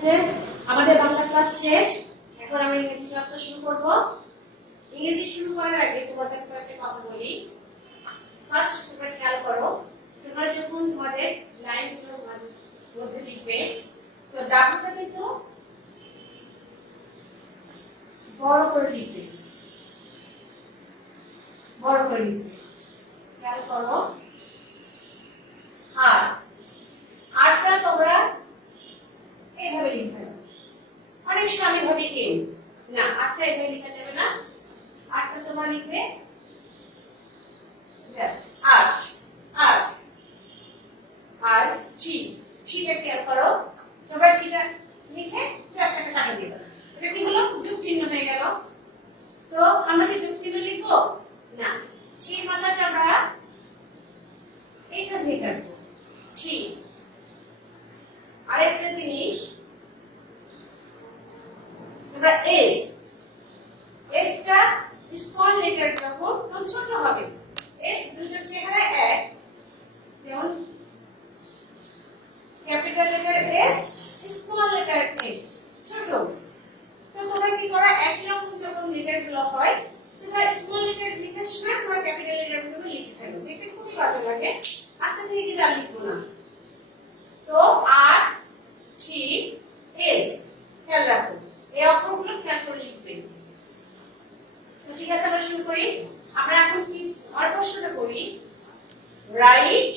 হচ্ছে আমাদের বাংলা ক্লাস শেষ। এখন আমি ইংরেজি ক্লাসটা শুরু করব। ইংরেজি শুরু করার আগে তোমাদের একটা কথা বলি। ফার্স্ট তোমরা খেয়াল করো, তোমরা যখন তোমাদের লাইনগুলোর মধ্যে লিখবে, তো ডাকটা কিন্তু বড় করে লিখবে, বড় করে লিখবে। খেয়াল করো, আর আটটা তোমরা এইভাবে লিখবে। অনেক সময় ভাবে এন না, আটটা এভাবে লেখা যাবে না। আটটা তোমরা লিখবে জাস্ট আট, আট আর জি, জিটা খেয়াল করো। তোমরা জিটা লিখে জাস্ট একটা টাকা দিয়ে দাও। এটা কি হলো? যোগ চিহ্ন হয়ে গেল। তো আমরা কি যোগ চিহ্ন লিখবো না, জির মাথাটা আমরা এইখান থেকে কাটবো। জি, আরেকটা জিনিস, তোমরা এস, এসটা স্মল লেটার যখন ছোট হবে, এস দুটোর চেহারা এক, যেমন capital letter S, small letter S ছোট। তো তোমরা কি করো, একই রকম যখন লেটার গুলো হয়, তোমরা স্মল লেটার লিখার সময় তোমরা ক্যাপিটাল লেটার গুলো লিখে ফেলো। দেখতে খুবই বাজে লাগে, আস্তে থেকে কিন্তু আর লিখবো না। তো আর টি এস খেয়াল রাখো, এই অক্ষরগুলো খেয়াল করে লিখবে। তো ঠিক আছে, আমরা শুরু করি। আমরা এখন কি আর প্রশ্নটা করি, right,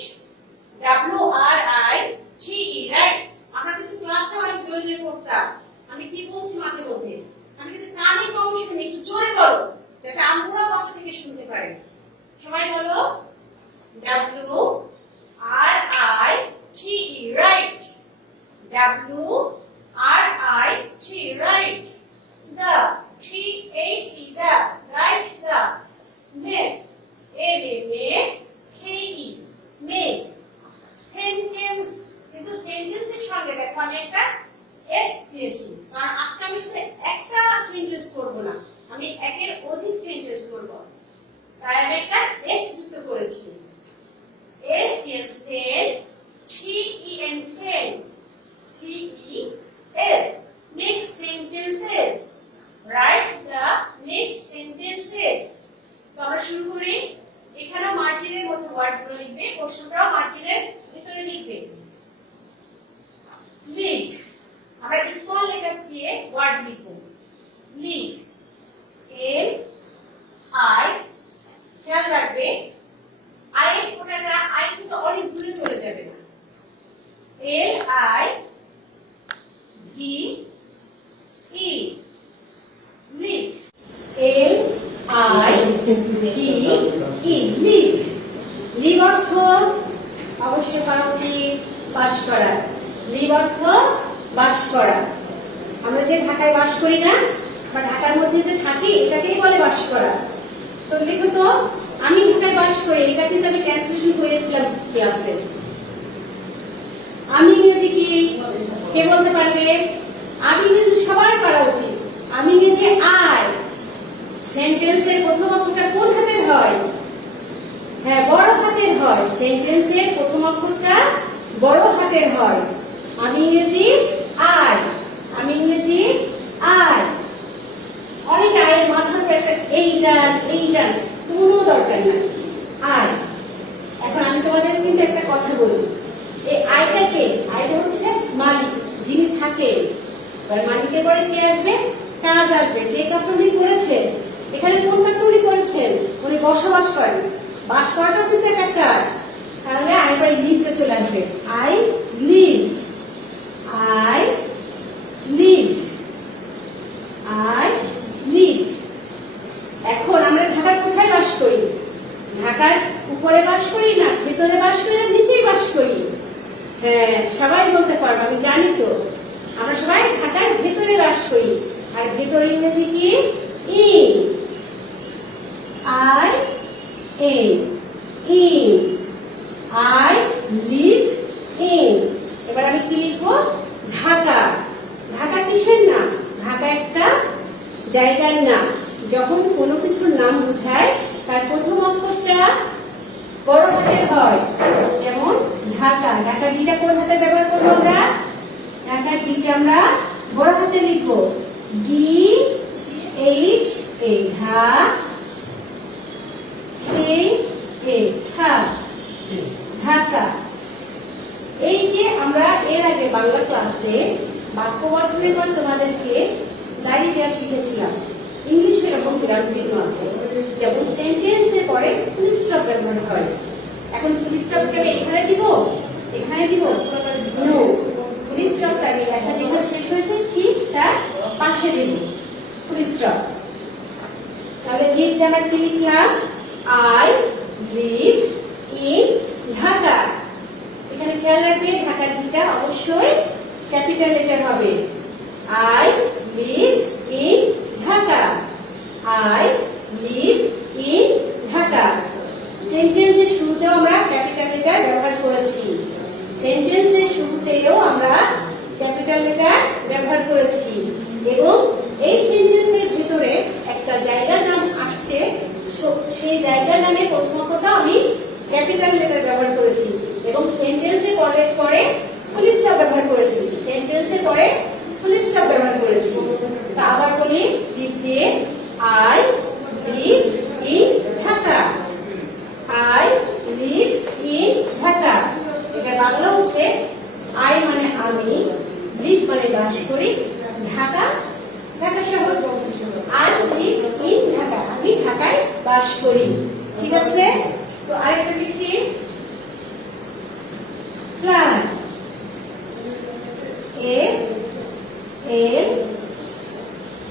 W R I T E, right. আমরা কিন্তু ক্লাসে অনেক জোরে জোরে পড়তাম। আমি কি বলছি মাঝে মধ্যে, আমি কিন্তু কানে কম শুনি, একটু জোরে বলো যাতে আমরা বাসা থেকে শুনতে পারি। সবাই বলো, W R I T E, right, W R I T, right, the T-H-E, the, right, the, make, A-M-A, K-E, make, sentence, কিন্তু সেন্টেন্স এর সঙ্গে দেখো আমি একটা এস দিয়েছি, কারণ আজকে আমি শুধু একটা সেন্টেন্স করব না, আমি একের অধিক সেন্টেন্স করব, তাই আমি একটা এস যুক্ত করেছি। S N Sen, T-E-N ten, C-E-S, make sentences, write the next sentences. তো আমরা শুরু করি। এখানে মার্জিনের মধ্যে ওয়ার্ডগুলো লিখবে, প্রশ্নটাও মার্জিনের ভিতরে লিখবে। লিভ, আমরা স্মল লেটার দিয়ে ওয়ার্ড লিখব। লিভ, এল আই, খেয়াল রাখবে আই এর ফোঁটাটা আই থেকে অনেক দূরে চলে যাবে না। L I V E, live, L I V E, live. Live অর্থ অবশ্যই করা উচিত বাস করা। লিভ অর্থ বাস করা। আমরা যে ঢাকায় বাস করি না, বা ঢাকার মধ্যে যে থাকি, এটাকেই বলে বাস করা। তো লিখো তো, আমি ঢাকায় বাস করি, এটা কিন্তু আমি ট্রান্সলেশন করেছিলাম ক্লাসে। আমি ইংরেজি কি কে বলতে পারবে? আমি ইংরেজি সবার পারা উচিত। আমি ইংরেজি আই, সেন্টেন্সের প্রথম অক্ষরটা কোন হাতের হয়? হ্যাঁ, বড় হাতের হয়। সেন্টেন্সের প্রথম অক্ষরটা বড় হাতের হয়। আমি ইংরেজি আই, আমি ইংরেজি আই। অনেক আয়ের মাথার উপর একটা এইটার কোনো দরকার নাই, আই। এখন আমি তোমাদের কিন্তু একটা কথা বলি, এই আইটাকে, আইটা হচ্ছে মালিক, যিনি থাকে। এবার মালিকের পরে কে আসবে? কাজ আসবে। যে কাজটা উনি করেছে, এখানে কোন কাজটা উনি করেছেন? উনি বসবাস করেন। বাস করাটাও কিন্তু একটা কাজ। তাহলে আই পরে লিভটা চলে আসবে। I live, I live, I live. এখন আমরা ঢাকার কোথায় বাস করি? ঢাকার উপরে বাস করি না, ভিতরে বাস করি না, নিচেই বাস করি? হ্যাঁ, সবাই বলতে পারবো, আমি জানি তো। আমরা সবাই ঢাকার ভেতরে বাস করি। আর ভেতরে ইংরেজি কি? In, I in, in, I live in. এবার আমি কি লিখবো? ঢাকা। ঢাকা কিসের নাম? ঢাকা একটা জায়গার নাম। যখন কোনো কিছুর নাম বোঝায়, তার প্রথম অক্ষরটা বড় হাতের হয়। যেমন ঢাকা, ঢাকা ডিটা কোন হাতে ব্যবহার করবো আমরা? ঢাকা ডিটা আমরা DHA ধা KA থা ঢাকা। এই যে আমরা এর আগে বাংলা ক্লাসে বাক্য গঠনের পর তোমাদেরকে দাঁড়ি দেওয়া শিখেছিলাম। ইংলিশে এরকম বিরাম চিহ্ন আছে, যেমন সেন্টেন্সের পরে ফুল স্টপ ব্যবহার হয়। এখন ফুল স্টপকে আমি এখানে দিব, এখানে দিব, নো, ফুল স্টপটা আমি লেখা যেখানে শেষ হয়েছে ঠিক তার পাশে দেব ফুল স্টপ। তাহলে লিভ জায়গায় কি লিখলাম? I live in Dhaka. এখানে খেয়াল রাখবে ঢাকার ডিটা অবশ্যই ক্যাপিটাল লেটার হবে। I live in Dhaka, I live in Dhaka. সেন্টেন্সের শুরুতেও আমরা ক্যাপিটাল লেটার ব্যবহার করেছি, সেন্টেন্সের শুরুতেও আমরা ক্যাপিটাল লেটার ব্যবহার করেছি, এবং এই সেন্টেন্সের ভিতরে একটা জায়গার নাম আসছে, সেই জায়গার নামে প্রথম অক্ষরটা আমি ক্যাপিটাল লেটার ব্যবহার করেছি, এবং সেন্টেন্সের পরে পরে ফুল স্টপ ব্যবহার করেছি, সেন্টেন্সের পরে ফুল স্টপ ব্যবহার করেছি। তা আবার বলি, লিভ দিয়ে I live in Dhaka, I live in Dhaka. এটা বাংলা হচ্ছে আই মানে আমি, লিভ মানে বাস করি, ঢাকা ঢাকা শহর, আই লিভ ইন ঢাকা, আমি ঢাকায় বাস করি। ঠিক আছে? তো আরেকটা লিখি, ফ্লাই,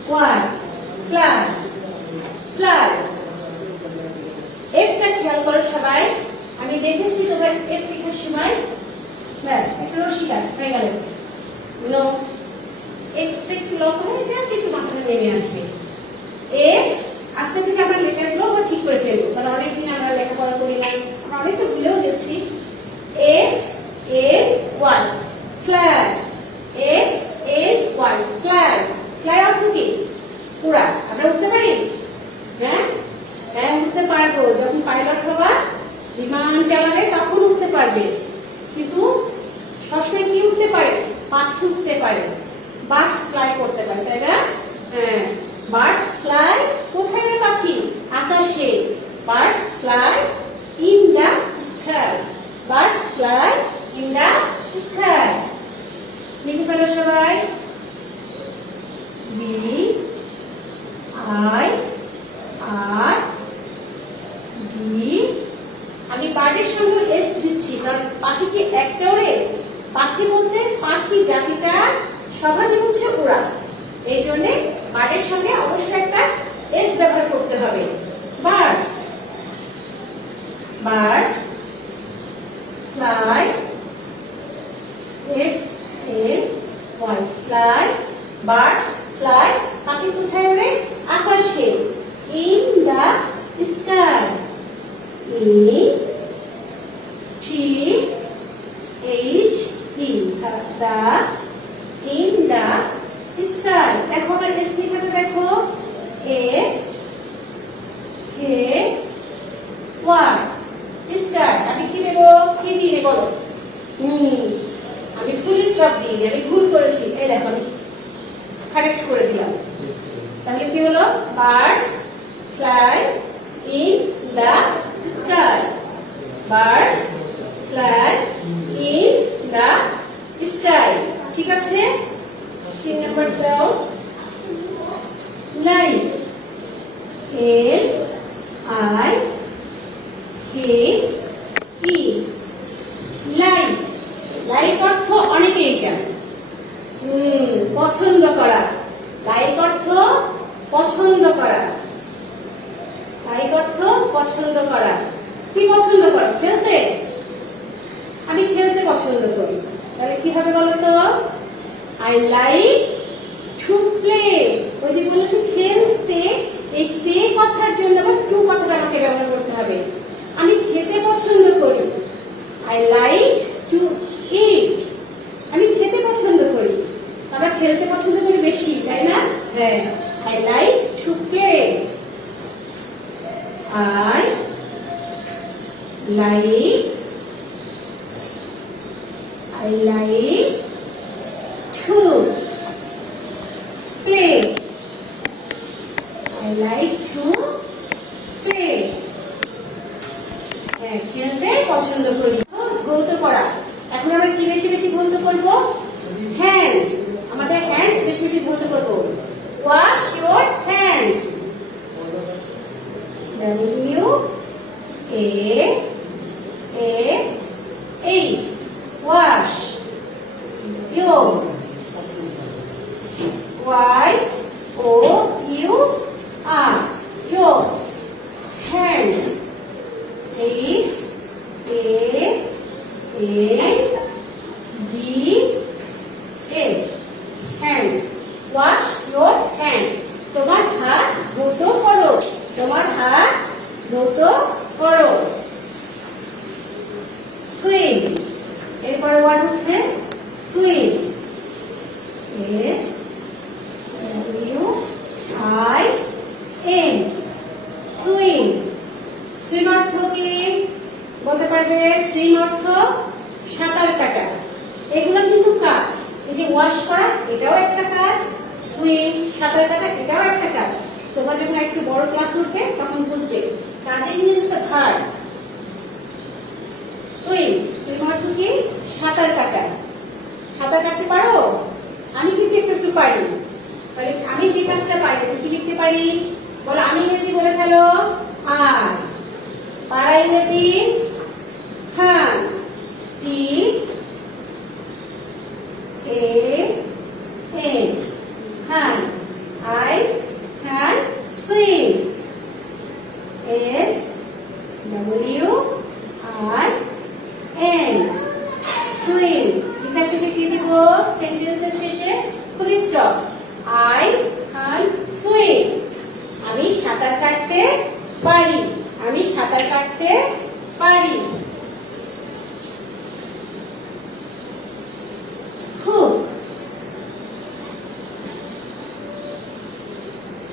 FLY, ফ্লাই, ফ্লাই। এফটা খেয়াল করো সবাই, আমি দেখেছি তোমরা এফ লেখার সময় ব্যাস একটা রসিকা হয়ে গেল, নো, এফটা একটু লক্ষ্য হয়ে জাস্ট একটু মাথাটা নেমে আসবে। এফ আজকে থেকে আমরা লেখাগুলো আমরা ঠিক করে ফেলবো, কারণ অনেকদিন আমরা লেখাপড়া করি না, আমরা অনেকটা ভুলেও গেছি। FLY, fly, FLY, fly. Fly অর্থ কি? উড়া। আমরা উঠতে পারি? হ্যাঁ হ্যাঁ, উঠতে পারবো। যখন পাইলট হবা, বিমান চালাবে, তখন উঠতে পারবে। কিন্তু সবসময় কি উঠতে পারে? পাখি উঠতে পারে, বার্ডস ফ্লাই করতে পারে, তাই না? হ্যাঁ, বার্ডস ফ্লাই। কোথায় রে পাখি? আকাশে। Birds fly in the sky, birds fly in the sky. লিখে ফেলো সবাই, BIRD। আমি বার্ডের সঙ্গে এস দিচ্ছি, কারণ পাখি কি একটা ওড়ে? পাখি বলতে পাখি জাতিটা স্বভাবই হচ্ছে উড়া, এই জন্য বার্ডের সঙ্গে অবশ্যই একটা এস ব্যবহার করতে হবে। Birds, birds fly, FLY, fly, birds fly. পাখি কোথায় ওড়ে? আকাশে। In the sky, INTHE, the, in the sky. দেখো আমার এস লিখাটা দেখো, SKY, স্কাই। আমি কি দেব? কি দিয়ে বলো? আমি ফুল স্টপ দিইনি, আমি ভুল করেছি। এই দেখো আমি কারেক্ট করে দিলাম। তাহলে কি হলো? Birds fly in the sky, birds fly in the sky. ঠিক আছে? 3 নাম্বার দাও, লাইক, LIKE, লাইক। লাইক অর্থ অনেকেই জানে, পছন্দ করা। লাইক অর্থ পছন্দ করা, লাইক অর্থ পছন্দ করা। কি পছন্দ করো? খেলতে। আমি খেলতে পছন্দ করি, তাহলে কি হবে বলো তো? I like to play। ওই যে বলেছি খেলতে, এই প্লে কথার জন্য আবার টু কথাটা আমাকে ব্যবহার করতে হবে। আমি খেতে পছন্দ করি, I like to eat। আমি খেতে পছন্দ করি, আমরা খেলতে পছন্দ করি বেশি, তাই না? হ্যাঁ, I like to play, I like to play। like to play. হ্যাঁ, খেলতে পছন্দ করি। ধৌত করা, এখন আমরা কি বেশি বেশি ধৌত করব? হ্যান্ডস, আমাদের হ্যান্ডস বেশি বেশি ধৌত করব। Wash your hands, WASH, wash. Your, YOUR, your hands, HANDS, hands, wash your hands, তোমার হাত ধৌত করো, তোমার হাত ধৌত করো। সুইম, এরপরে ওয়ার্ড হচ্ছে সুইম, SWIM, সুইম। সুইম অর্থ কি বলতে পারবে? সুইম অর্থ সাঁতার কাটা। এগুলো কিন্তু কাজ, এই যে ওয়াশ করা এটাও একটা কাজ, সুইম সাঁতার কাটা এটাও একটা কাজ। তোমরা যখন একটু বড় ক্লাস উঠবে তখন বুঝবে কাজের মিনস ভার্ব। সুইম, সুইম অর্থ কি? সাঁতার কাটা। সাঁতার কাটতে পারো? আমি কিন্তু একটু একটু পারি। তাহলে আমি যে কাজটা পারি আমি কি লিখতে পারি? বলো, আমি ইংরেজি বলে ফেলো। আই, পারা ইংরেজি খান, CAN, Khan. I can swim, SWIM, swim। লেখার শেষে কি দেব? সেন্টেন্সের শেষে full stop. I can swim, আমি সাঁতার কাটতে পারি, আমি সাঁতার কাটতে পারি। cook,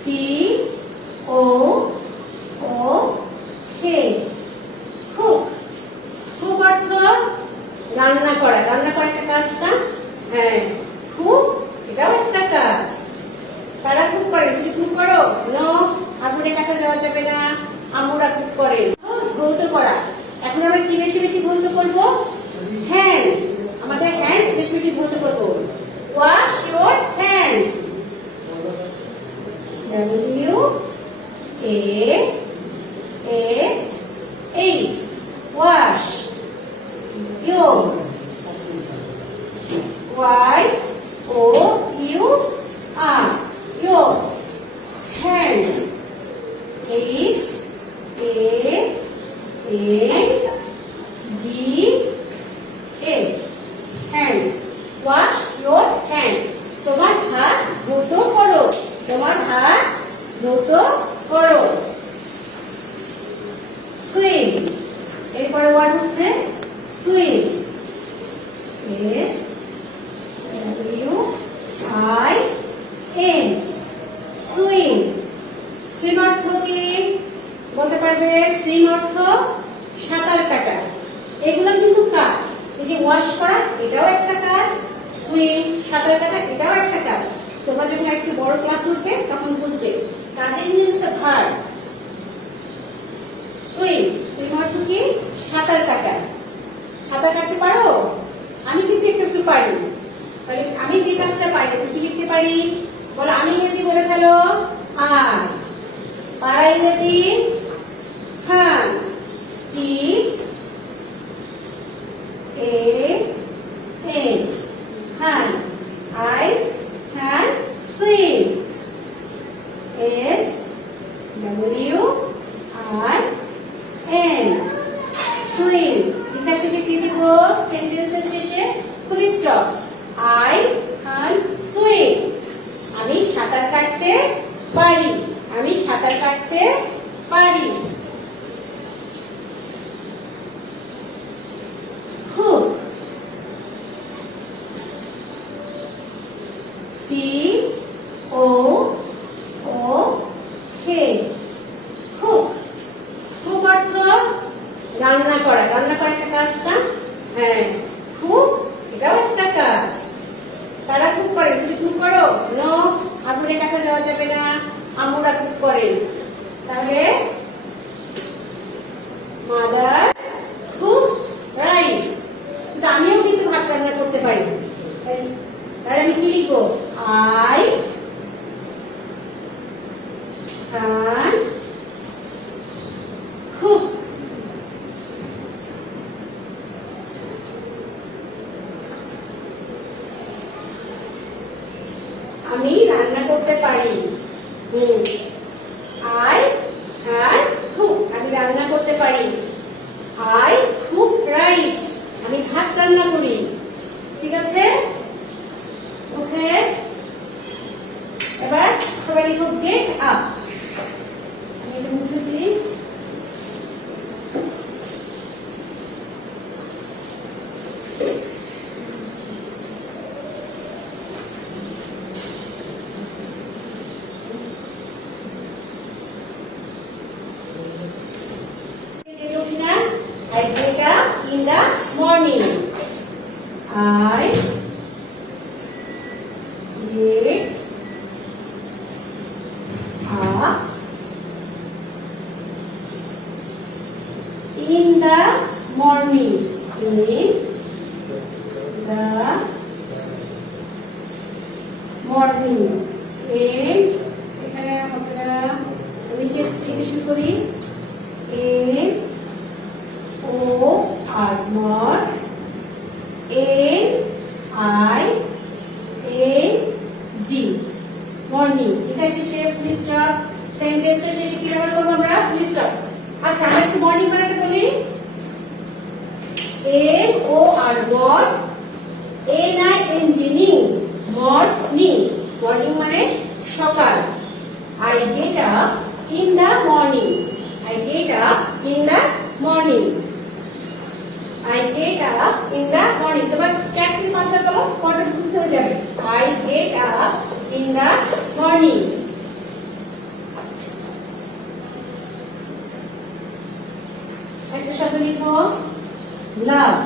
COOK, cook, cook অর্থ রান্না করা। রান্না করা একটা কাজ না? হ্যাঁ, cook এটাও একটা কাজ। কারা কুক করে? তুমি কুক করো? নো, আগুনের কাছে যাওয়া যাবে না। আমরা কুক করে। ধৌত করা, এখন আমরা কি বেশি বেশি ধৌত করব? হ্যান্ডস, আমাদের হ্যান্ডস বেশি বেশি ধৌত করব। Wash your hands, WASH, wash. Your, YOUR, your hands, HANDS, hands, wash your hands, তোমার হাত ধৌত করো, তোমার হাত ধৌত করো। সুইম, এরপরে ওয়ার্ড হচ্ছে সুইম, SWIM, সুইম। সুইম অর্থ কি বলতে পারবে? সুইম অর্থ সাঁতার কাটা। এগুলো কিন্তু কাজ, এই যে ওয়াশ করা এটাও একটা কাজ, সুইম সাঁতার কাটা এটাও একটা কাজ। তোমরা যখন একটু বড় ক্লাস উঠবে তখন বুঝবে কাজের মিনস ভার্ব। সুইম, সুইম অর্থ কি? সাঁতার কাটা। সাঁতার কাটতে পারো? আমি কিন্তু একটু একটু পারি। তাহলে আমি যে কাজটা পারি আমি কি লিখতে পারি? বলো, আমি ইংরেজি বলে ফেলো। আই, পারা ইংরেজি খান, CAN, Khan. I can swim, SWIM, swim। লেখার শেষে কি দেব? সেন্টেন্সের শেষে full stop. I can swim, আমি সাঁতার কাটতে পারি, আমি সাঁতার কাটতে পারি। cook, COOK, cook, cook অর্থ রান্না করা। রান্না করা একটা কাজ না? হ্যাঁ, cook এটাও একটা কাজ। কারা কুক করে? তুমি কুক করো? নো, আগুনের কাছে যাওয়া যাবে না। আমরা কুক করেন। লিখবো আই ক্যান কুক। আমি রান্না করতে পারি। আই ক্যান কুক, আমি রান্না করতে পারি। আই কুক রাইস, আমি ভাত রান্না করি। ঠিক আছে, ওকে। এবার সবাই লিখো গেট আপ। আমি এটা মুছে দিই। I get up in the morning. I get up in the morning. In the morning. এখানে আমরা নিচে থেকে শুরু করি। Not A-I-A-G morning। এটা শেষে ফুল স্টপ, সেন্টেন্সের শেষে কি ব্যবহার করব আমরা? Full stop. আচ্ছা, আমরা একটু মর্নিং বানাতে বলি। M-O-R N-I-N-G morning. মর্নিং মানে সকাল। I get up in the morning. I get up in the morning. I get up in the morning. তোমার 4 থেকে 5টা বলো, পড়া বুঝতে হয়ে যাবে। I get up in the morning. একটা শব্দ লিখো love।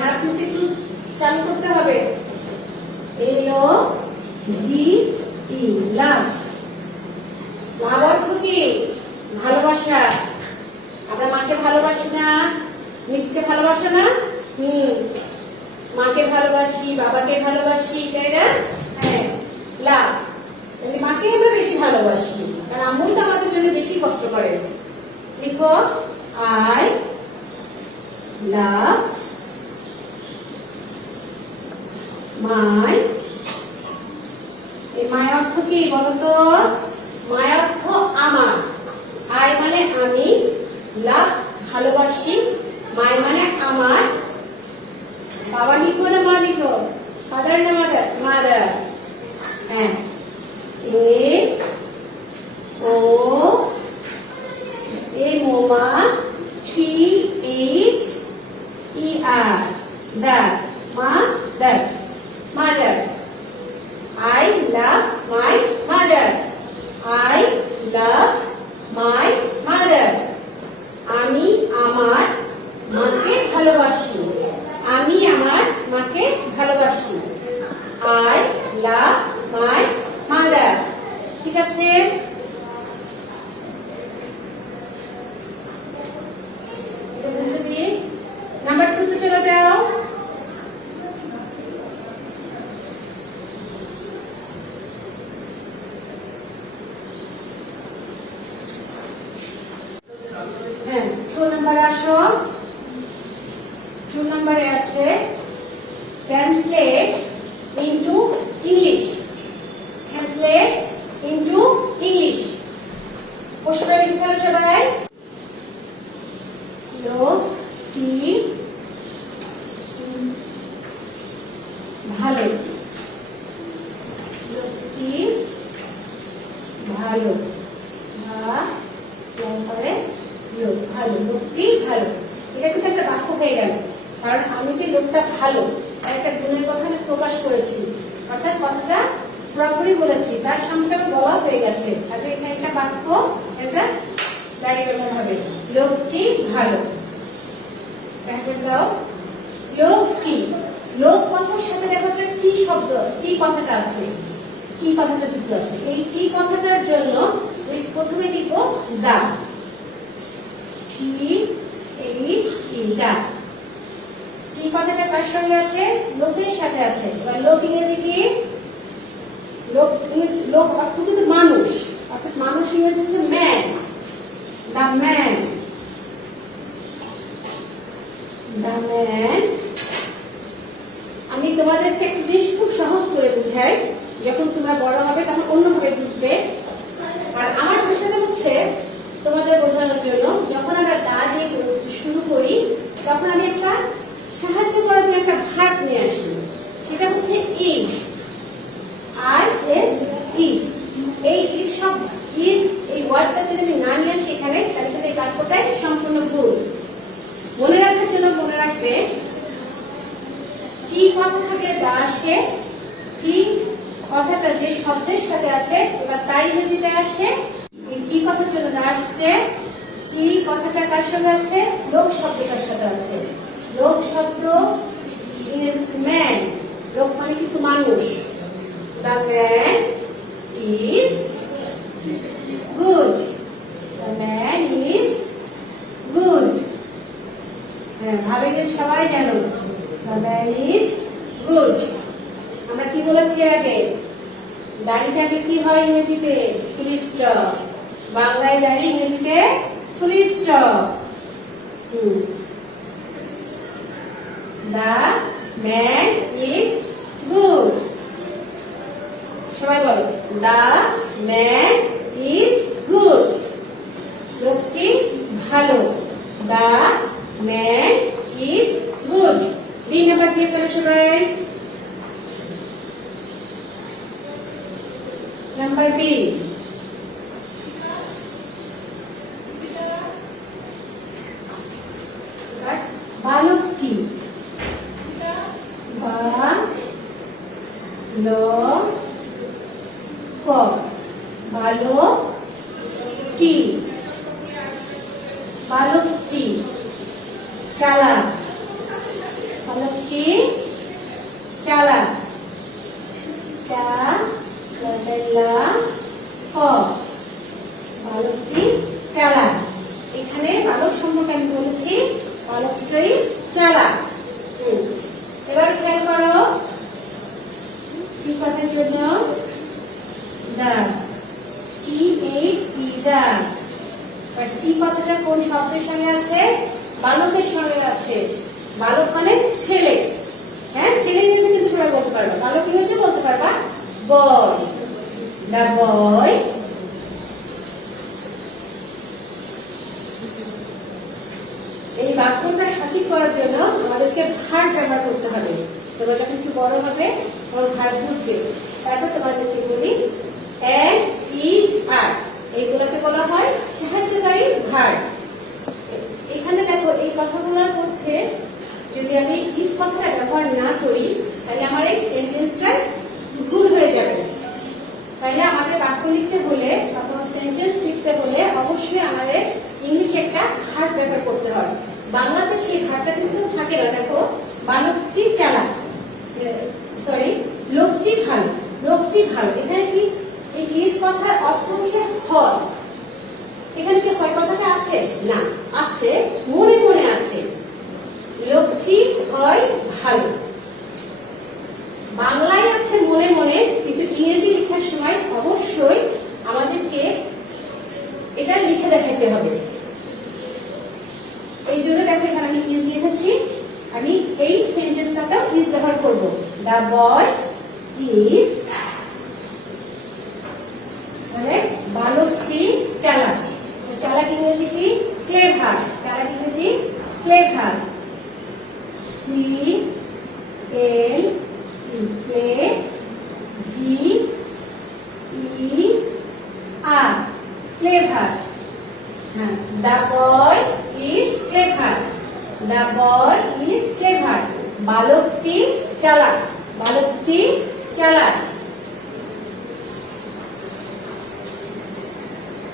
হাত মুখে একটু চালু করতে হবে। L-O-V-E love। লাভ অর্থ কি? ভালোবাসা। আমরা মাকে ভালোবাসি না? মিসকে ভালোবাসো না? মাকে ভালোবাসি, বাবাকে ভালোবাসি, তাই না? হ্যাঁ, লাভ। তাহলে মাকে আমরা বেশি ভালোবাসি, কারণ আম্মু তো আমাদের জন্য বেশি কষ্ট করে। লিখো আই লাভ মাই। এই মায়ের অর্থ কি বলতো? মায়ের অর্থ আমার। আই মানে আমি, লাভ ভালোবাসি, মাই মানে আমার। বাবা লিখো না মা লিখো? ফাদার না মাদার? মাদার। হ্যাঁ, M-O-M-A-T-H-E-R the mother mother। I love my mother। I love my mother। আমি আমার মাকে ভালোবাসি। আমি আমার মাকে ভালোবাসি। I love my mother। ঠিক আছে, নাম্বার 2 তে চলে যাও। হ্যাঁ, 2 নম্বরে আসো। 2 নম্বরে আছে translate into English. Translate into English. প্রশ্নটা লিখতে হবে সবাই। লোকটি ভালো। লোকটি ভালো। ভালো, লোকটি ভালো। এটা কিন্তু একটা বাক্য হয়ে গেল, কারণ আমি যে লোকটা ভালো তার একটা গুণের কথা আমি প্রকাশ করেছি, অর্থাৎ কথাটা পুরোপুরি বলেছি, তার সামনে বলা হয়ে গেছে। আচ্ছা, এখানে একটা বাক্য, একটা দাঁড়িয়ে ব্যবহার হবে। লোকটি ভালো। দেখে যাও, লোকটি। লোক কথার সাথে দেখো একটা টি শব্দ, টি কথাটা আছে, টি কথাটা যুক্ত আছে। এই টি কথাটার জন্য প্রথমে লিখবো দা। টি এইচ ই দা। টি কথাটা কার সঙ্গে আছে? লোকের সাথে আছে। এবার লোক ইংরেজি কি? লোক অর্থ কিন্তু মানুষ, অর্থাৎ মানুষ ইংরেজি হচ্ছে man. The man, the man. আমি তোমাদেরকে একটা জিনিস খুব সহজ করে বুঝাই, যখন তোমরা বড় হবে তখন অন্যভাবে বুঝবে। আর আমার ভাষাটা হচ্ছে তোমাদের বোঝানোর জন্য, যখন আমরা দা দিয়ে শুরু করি তখন আমি একটা সাহায্য করার জন্য একটা ভার্ব নিয়ে আসি, সেটা হচ্ছে ইজ। ইজ, এই ইজ সব ইজ এই ওয়ার্ডটা যদি আমি না নিয়ে আসি এখানে, তাহলে কিন্তু এই বাক্যটাই সম্পূর্ণ ভুল। মনে রাখার জন্য মনে রাখবে, টি কথা থাকলে দা আসে, টি কথাটা যে শব্দের সাথে আছে এবার তার ইংরেজিতে আসে। এই টি কথার জন্য দা আসছে, টি কথাটা কার সঙ্গে আছে? লোক শব্দটার সাথে আছে। লোক শব্দ ইংরেজি ম্যান, লোক মানে কিন্তু মানুষ। The man is good. The man is good. হ্যাঁ, ভাবে যে সবাই জানো The man is good. আমরা কি বলেছি এর আগে? দাড়িটাকে কি হয় ইংরেজিতে? Full stop. বাংলায় দাড়ি, ইংরেজিতে full stop. The man is good. সবাই বলো, The man is good. লোকটি ভালো। The man is good. B number দিয়ে ফেলো সবাই। নাম্বার বি, বালকটি। বালকটি, বালকটি চালাক। বালকটি চালাক। বালকটি চালাক। এখানে বালক সম্পর্কে আমি বলেছি বালকটি চালাক। এবার খেয়াল করো, ঠিক কথার জন্য দা, THE দা। টি কথাটা কোন শব্দের সঙ্গে আছে? বালকের সঙ্গে আছে। বালক মানে ছেলে। হ্যাঁ, ছেলে নিয়েছে কিন্তু সবাই বলতে পারবা। বালক কি হচ্ছে বলতে পারবা? বয়। দা বয়। এই বাক্যটা সঠিক করার জন্য আমাদেরকে ভার্ব ব্যবহার করতে হবে। তোমরা যখন একটু বড় হবে তখন ভার্ব বুঝবে। তারপর তোমাদেরকে বলি এন্ড, ইজ, আর, এইগুলোকে বলা হয় সাহায্যকারী ভার্ব। এখানে দেখো, এই কথাগুলোর মধ্যে যদি আমি ইজ কথাটা ব্যবহার না করি তাহলে আমার এই সেন্টেন্সটা ভুল হয়ে যাবে। তাইলে আমাদের বাক্য লিখতে হলে অথবা সেন্টেন্স লিখতে হলে অবশ্যই আমাদের ইংলিশে একটা ভার্ব ব্যবহার করতে হয়। বাংলাতে সেই ভার্বটা কিন্তু থাকে না। দেখো, বালকটি চালাক, সরি, লোকটি ভালো। লোকটি ভালো, এখানে কি এই ইজ কথার অর্থ হচ্ছে হয়। এখানে কি হয় কথাটা আছে? না, আছে, মনে মনে আছে। লোকটি হয় ভালো। বাংলায় আছে মনে মনে, কিন্তু ইংরেজি লেখার সময় অবশ্যই আমাদেরকে এটা লিখে দেখাতে হবে। এই জন্য দেখো এখানে আমি ইজ লিখেছি, আমি এই সেন্টেন্সটাতেও ইজ ব্যবহার করব। দা বয় ইজ, মানে বালকটি চালাক। চালাক ইংরেজি কি? ক্লেভার। চালাক ইংরেজি clever. CLE, VER, clever. The boy is clever. The boy is clever. বালকটি চালাক। বালকটি চালাক।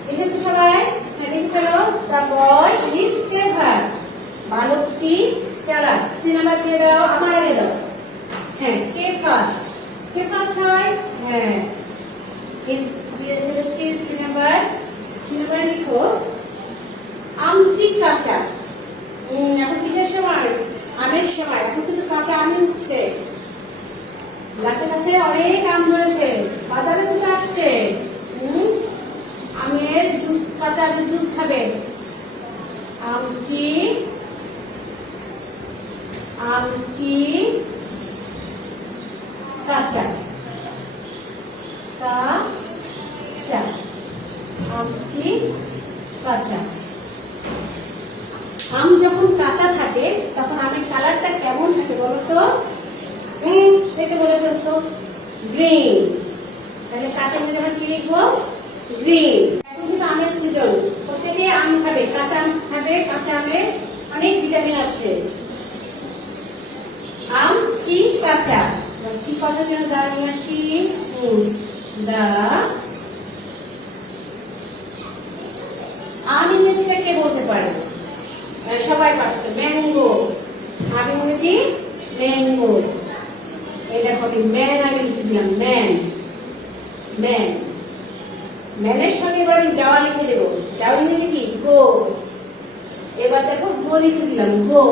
দেখেছো সবাই? হ্যাঁ, লিখে ফেলো। The boy is clever. বালকটি চালাক। সি নাম্বার দিয়ে দাও, আমার আগে দাও। হ্যাঁ, কে ফার্স্ট? কে ফার্স্ট হয়? হ্যাঁ, ইজ দিয়ে দিয়েছি সি নাম্বার। সি নাম্বার লিখো, আমটি কাঁচা। এখন কিসের সময়? আমের সময়, এখন কিন্তু কাঁচা আম উঠছে, গাছে গাছে অনেক আম ধরেছে, বাজারে কিন্তু আসছে। আমের জুস, কাঁচা আমের জুস খাবে। আমটি আমটি কাঁচা, কাঁচা, আমটি কাঁচা। আম যখন কাঁচা থাকে তখন আমের কালারটা কেমন থাকে বলো তো? দেখে বলে ফেলছো, গ্রিন। তাহলে কাঁচা আম যখন কি লিখবো? গ্রিন। এখন কিন্তু আমের সিজন, প্রত্যেকে আম খাবে, কাঁচা আম খাবে। কাঁচা আমে অনেক ভিটামিন আছে। আমটি কাঁচা, কি কথা যেন দাঁড়িয়ে আসি, দা। আম ইংরেজিটা কে বলতে পারে? সবাই পারছে, ম্যাঙ্গো। আম ইংরেজি ম্যাঙ্গো। এটা হবে ম্যান, আগে লিখে দিলাম ম্যান, ম্যান। ম্যানের সঙ্গে এবার আমি যাওয়া লিখে দেবো। যাওয়া ইংরেজি কি? গো। এবার দেখো গো লিখে দিলাম, গো।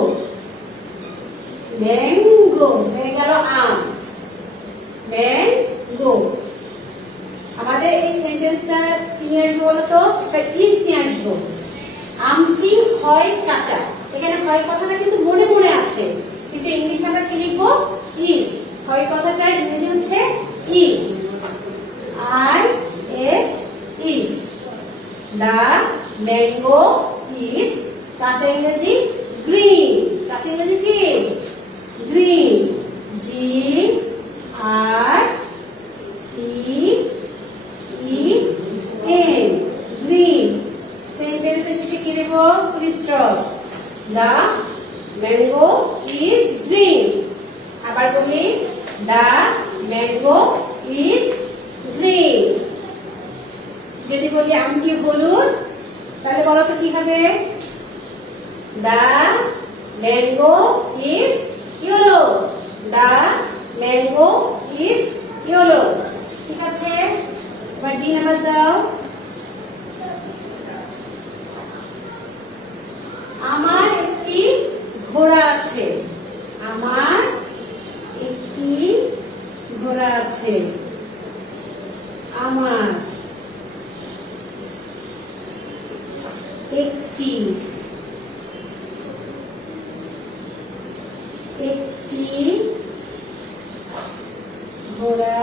ম্যাঙ্গো হয়ে গেল আম, ম্যাঙ্গো। আমাদের এই সেন্টেন্সটা কি নিয়ে আসবো বলতো? একটা ইজ নিয়ে আসবো। আমটি হয় কাঁচা, এখানে হয় কথাটা কিন্তু মনে মনে আছে, কিন্তু ইংলিশে আমরা কি লিখবো? ইজ। হয় কথাটার ইংরেজি হচ্ছে is, I S, is. The mango is, কাঁচা ইংরেজি গ্রিন। কাঁচা ইংরেজি কি? Green, G R E E N, green. সেন্টেন্সে শেষে কি দেব? Full stop. The mango is green. আবার বলি, দা ম্যাঙ্গো ইজ গ্রিন। যদি বলি আমটি হলুদ, তাহলে বলো তো কি হবে? The mango is yellow, the mango is yellow. ঠিক আছে, এবার ডি নাম্বার দাও। আমার একটি ঘোড়া আছে, আমার একটি ঘোড়া আছে, আমার একটি, একটি ঘোড়া,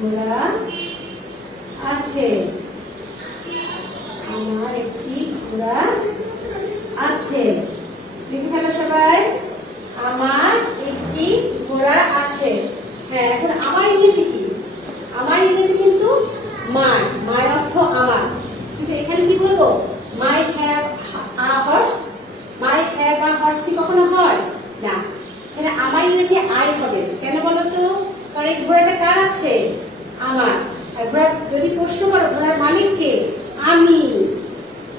ঘোড়া আছে, আমার একটি ঘোড়া আছে। লিখে ফেলো সবাই, আমার একটি ঘোড়া আছে। হ্যাঁ, এখন আমার ইংরেজি কি? আমার ইংরেজি কিন্তু মাই, মাই অর্থ আমার, কিন্তু এখানে কি বলবো? My have a horse, my have a horse কি কখনো হয় না? এখানে আমার ইংরেজি আই হবে। কেন বলো তো? কারণ এই ঘোড়াটা কার আছে? আমার। আর ঘোড়া যদি প্রশ্ন করো ঘোড়ার মালিক কে? আমি।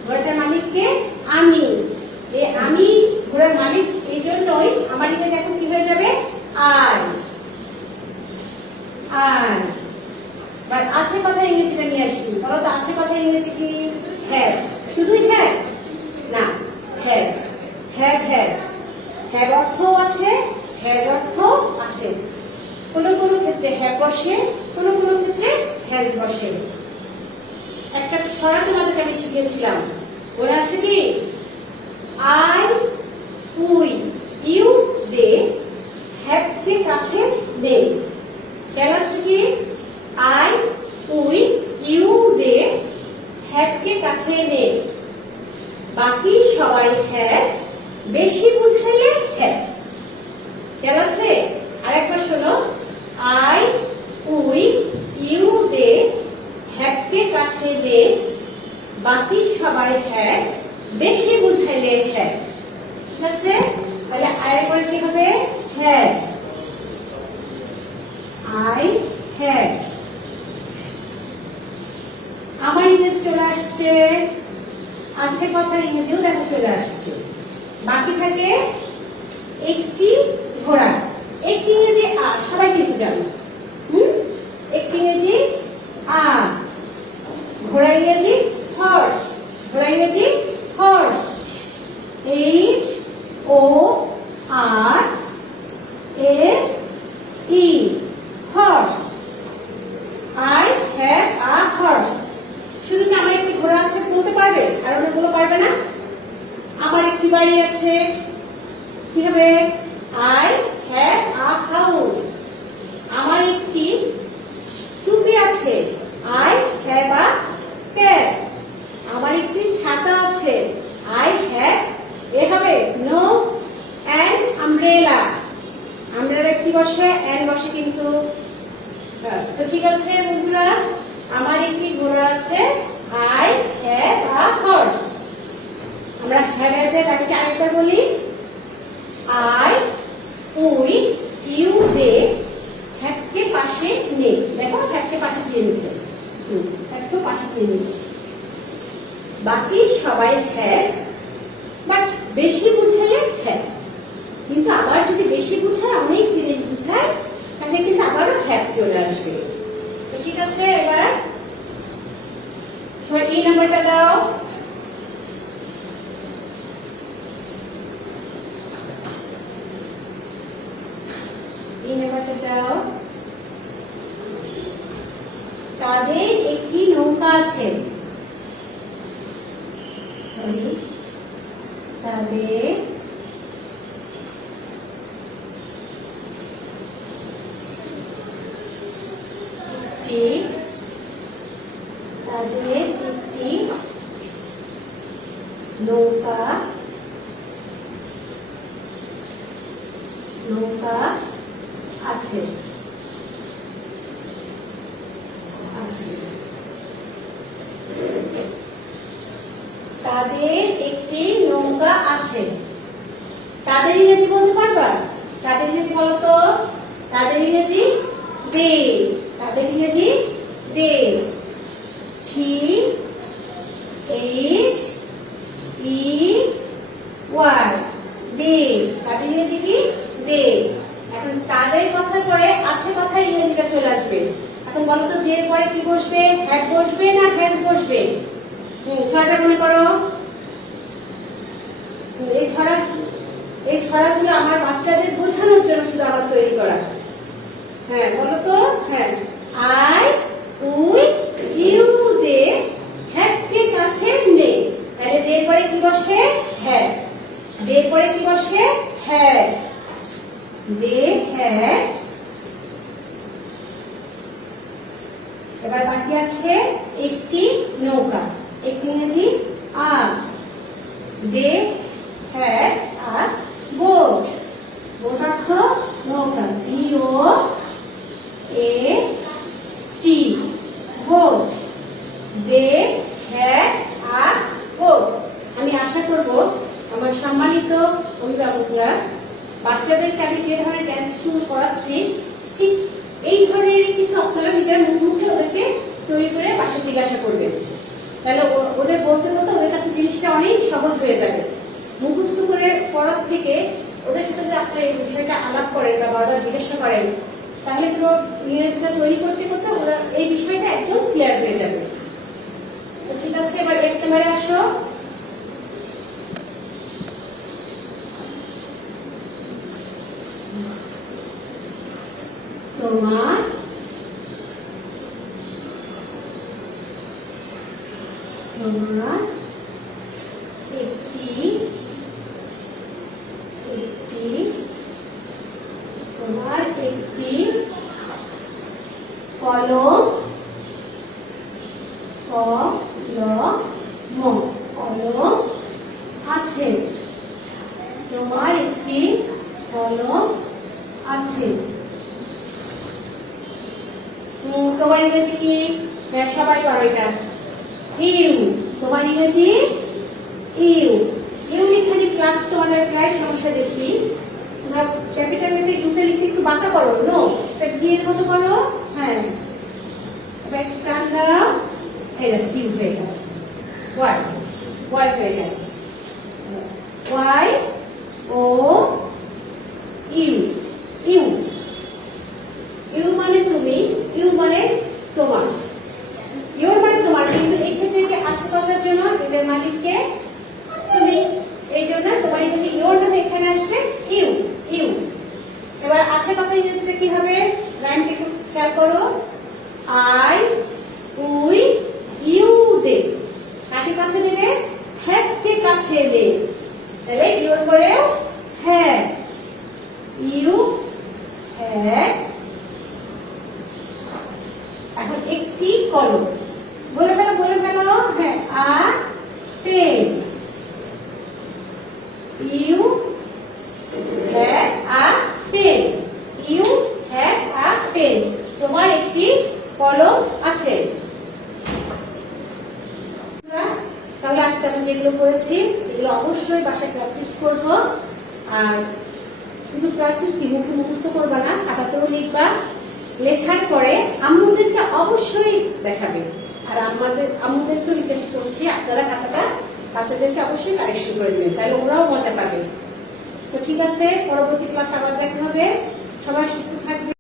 ঘোড়াটার মালিক কে? আমি। এই আমি ঘোড়ার মালিক, এই জন্যই আমার ইংরেজি এখন কি হয়ে যাবে? I, I. বাট আছে কথা ইংরেজিটা নিয়ে আসি, বলো তো আছে কথা ইংরেজি কি? হ্যাভ। শুধুই হ্যাভ না, হ্যাজ, হ্যাভ হ্যাজ। হ্যাভ অর্থ আছে, হ্যাজ অর্থ আছে। কোনো কোনো ক্ষেত্রে হ্যাভ বসে, কোনো কোনো ক্ষেত্রে হ্যাজ বসে। একটা ছড়া তোমাদেরকে আমি শিখিয়েছিলাম, মনে আছে কি? I, we, you, they, have কে কাছে নে। কেন আছে কি? I, we, you, they, have কে কাছে নে। বাকি সবাই হ্যাজ, বেশি বুঝাইলে হ্যাভ। কেন আছে? আরেকবার শোনো, I, we, you, they, have কে কাছে নে। বাকি সবাই হ্যাজ, বেশি বুঝাইলে হ্যাভ। ঠিক আছে, তাহলে আয়ের পরে কি হবে? Have, I have. আমার ইংরেজি চলে আসছে, আছে কথার ইংরেজিও দেখো চলে আসছে। বাকি থাকে একটি ঘোড়া। একটি ইংরেজি আ, সবাই কিন্তু জানো। একটি ইংরেজি আ, ঘোড়া ইংরেজি H-O-R-S-E horse. I have a horse. শুধু কি আমার একটি ঘোড়া আছে বলতে পারবে? আর অন্যগুলো পারবে না? আমার একটি বাড়ি আছে, কি হবে? I have a house. আমার একটি টুপি আছে, I have a cap. আমার একটি ছাতা আছে, I have এ হবে no an umbrella. umbrella কি বসে? an বসে কিন্তু। তো ঠিক আছে বন্ধুরা, আমার একটি ঘোড়া আছে, I have a horse. আমরা have এর জায়গায় আরেকবার বলি, I, we, you, they, have কে পাশে নেই। দেখো have কে পাশে দিয়ে নিচ্ছে, have কে পাশে দিয়ে নেই। বাকি সবাই have, বাট বেশি বুঝালে have। কিন্তু আবার যদি বেশি বুঝায়, অনেক জিনিস বুঝায়, তাহলে কিন্তু আবারও have চলে আসবে। তো ঠিক আছে, এবার সবাই এই নাম্বারটা দাও। এই নাম্বারটা দাও। তাদের একটি নৌকা আছে, সরি, তাদের একটি নৌকা আছে। তাদের একটি নৌকা আছে। তাদের ইংরেজি বলতে পারবা? তাদের ইংরেজি বলো তো। তাদের ইংরেজি দে। তাদের ইংরেজি দে। T-H-E-Y দে। তাদের ইংরেজি কি? দে। এখন তাদের কথার পরে আছে কথার ইংরেজিটা চলে আসবে। এখন বলো তো, দের পরে কি বসবে? হ্যাভ বসবে না হ্যাজ বসবে? ছড়াটা মনে করো। এই ছড়াগুলো আমার বাচ্চাদের বোঝানোর জন্য শুধু আবার তৈরি করা। হ্যাঁ বলো তো। হ্যাঁ, I, we, you, they, have কে কাছে নেই, তাহলে দের পরে কি বসে? have। দের পরে কি বসে? have। they had। এবার বাকি আছে একটি নৌকা। একটি ইংরেজি a। they had a boat। boat অর্থ নৌকা, B-O-A-T boat। they had a boat। আমি আশা করব আমার সম্মানিত অভিভাবকরা বাচ্চাদেরকে আমি যে ধরনের ড্যান্স শুরু করাচ্ছি, ঠিক এই ধরনের কিছু আপনারা নিজের মুখে ওদেরকে তৈরি করে পাশে জিজ্ঞাসা করবেন। তাহলে ওদের বলতে বলতে ওদের কাছে জিনিসটা অনেক সহজ হয়ে যাবে। মুখস্থ করে পড়ার থেকে ওদের সাথে যদি আপনারা এই বিষয়টা আলাপ করেন বা বারবার জিজ্ঞাসা করেন, তাহলে পুরো ইংরেজিটা তৈরি করতে করতে ওরা এই বিষয়টা একদম ক্লিয়ার হয়ে যাবে। তো ঠিক আছে, এবার একেবারে আসো। তোমার একটি কলম আছে। তোমার একটি কলম আছে। তোমার ইংরেজি কি? সবাই পারো এটা। ইউ। তোমার ইংরেজি ইউ। ইউনিখানি ক্লাস তোমাদের প্রায় সমস্যা দেখি। তোমরা ক্যাপিটাল লেটার ইউটা লিখতে একটু বাঁকা করো, নো, এটা ডি এর মতো করো। হ্যাঁ, এবার একটু টান দাও, এই দেখো ইউ হয়ে গেল। ওয়াই হয়ে গেল। Y O U. You you মানে তুমি, ইউ মানে তোমার। ইউর মানে তোমার, কিন্তু এই ক্ষেত্রে যে আছে কথার জন্য এদের মালিককে তুমি, এই জন্য আসবে ইউ ইউ। এবার আছে কথা ইংরেজিটা কি হবে? রাইমটা একটু খেয়াল করো। আই উই ইউ দে। কাকে কাছে নেবে? হ্যাভ কে কাছে নে। তাহলে ইউর পরেও হ্যাভ, ইউ হ্যাভ। এখন একটি কলম, বলে ফেলো হ্যাঁ, a pen. You have a pen, you have a pen. তোমার একটি কলম আছে। তাহলে আজকে আমি যেগুলো করেছি এগুলো অবশ্যই বাসায় প্র্যাকটিস করবো। আর শুধু প্র্যাকটিস কি, মুখে মুখস্থ করবা না, খাতাতেও লিখবা। লেখার পরে আম্মুদেরকে অবশ্যই দেখাবে। আর আম্মুদেরকে রিকোয়েস্ট করছি আপনারা খাতাটা বাচ্চাদেরকে অবশ্যই কারেকশন করে দেবেন, তাহলে ওরাও মজা পাবে। তো ঠিক আছে, পরবর্তী ক্লাস আবার দেখা হবে। সবাই সুস্থ থাকবে।